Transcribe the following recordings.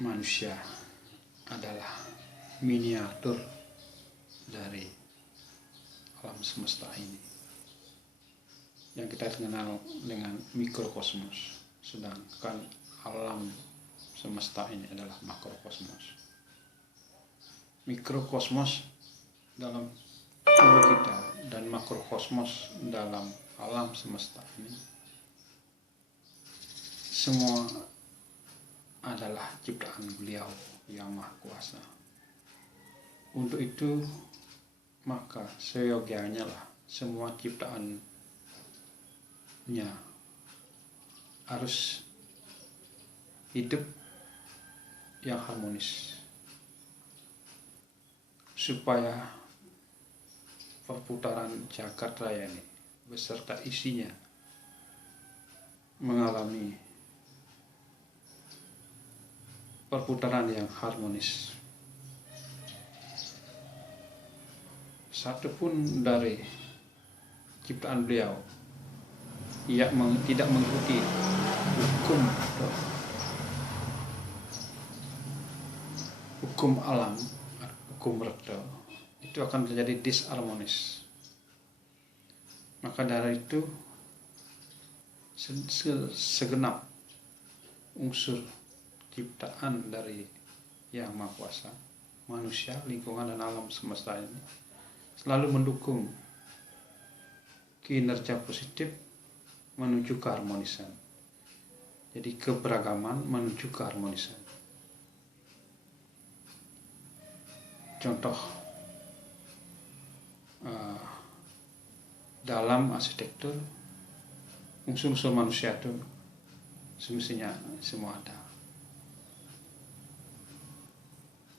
manusia adalah miniatur dari alam semesta ini yang kita kenal dengan mikrokosmos, sedangkan alam semesta ini adalah makrokosmos. Mikrokosmos dalam tubuh kita dan makrokosmos dalam alam semesta ini semua adalah ciptaan Beliau yang Maha Kuasa. Untuk itu maka seyogianya lah semua ciptaannya harus hidup yang harmonis supaya perputaran jagat raya ini beserta isinya mengalami perputaran yang harmonis. Satupun dari ciptaan Beliau tidak mengikuti hukum alam, hukum reda, itu akan terjadi disharmonis. Maka dari itu segenap unsur ciptaan dari Yang Maha Kuasa, manusia, lingkungan, dan alam semesta ini selalu mendukung kinerja positif menuju keharmonisan. Jadi keberagaman menuju keharmonisan. Contoh dalam arsitektur unsur-unsur manusia itu semestinya semua ada.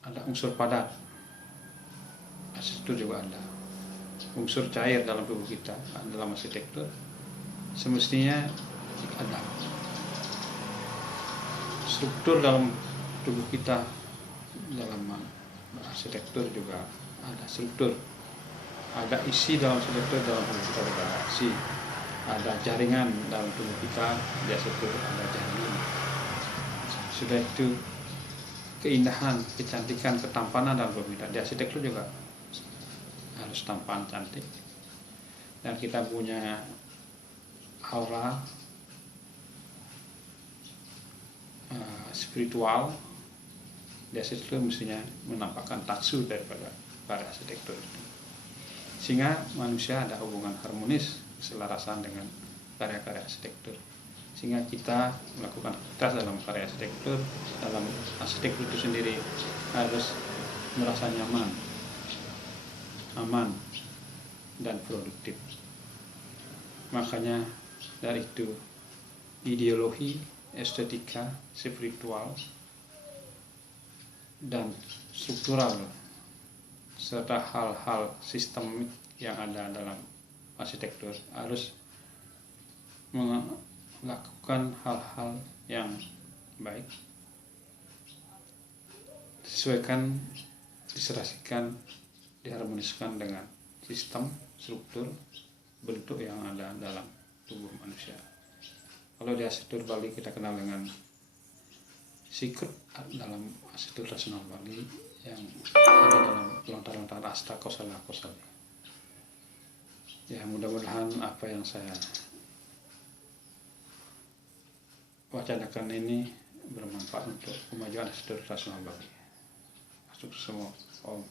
Ada unsur padat, arsitektur juga ada. Unsur cair dalam tubuh kita dalam arsitektur semestinya ada. Struktur dalam tubuh kita dalam arsitektur juga ada struktur. Ada isi dalam arsitektur dalam tubuh kita juga ada isi. Ada jaringan dalam tubuh kita di arsitektur ada jaringan. Sudah itu keindahan, kecantikan, ketampanan dalam tubuh kita di arsitektur juga harus tampan, cantik. Dan kita punya aura spiritual di arsitektur mestinya menampakkan taksu daripada para arsitektur itu. Sehingga manusia ada hubungan harmonis keselarasan dengan karya-karya arsitektur. Sehingga kita melakukan aktivitas dalam karya arsitektur, dalam arsitektur itu sendiri harus merasa nyaman, aman, dan produktif. Makanya dari itu ideologi, estetika, spiritual, dan struktural serta hal-hal sistemik yang ada dalam arsitektur harus melakukan hal-hal yang baik, disesuaikan, diserasikan, diharmoniskan dengan sistem, struktur, bentuk yang ada dalam tubuh manusia. Kalau di arsitektur Bali kita kenal dengan sikut dalam arsitektur tradisional Bali yang ada dalam lontar-lontar asta kosala kosali. Ya, mudah-mudahan apa yang saya wacanakan ini bermanfaat untuk kemajuan arsitektur tradisional Bali. Masuk semua Om.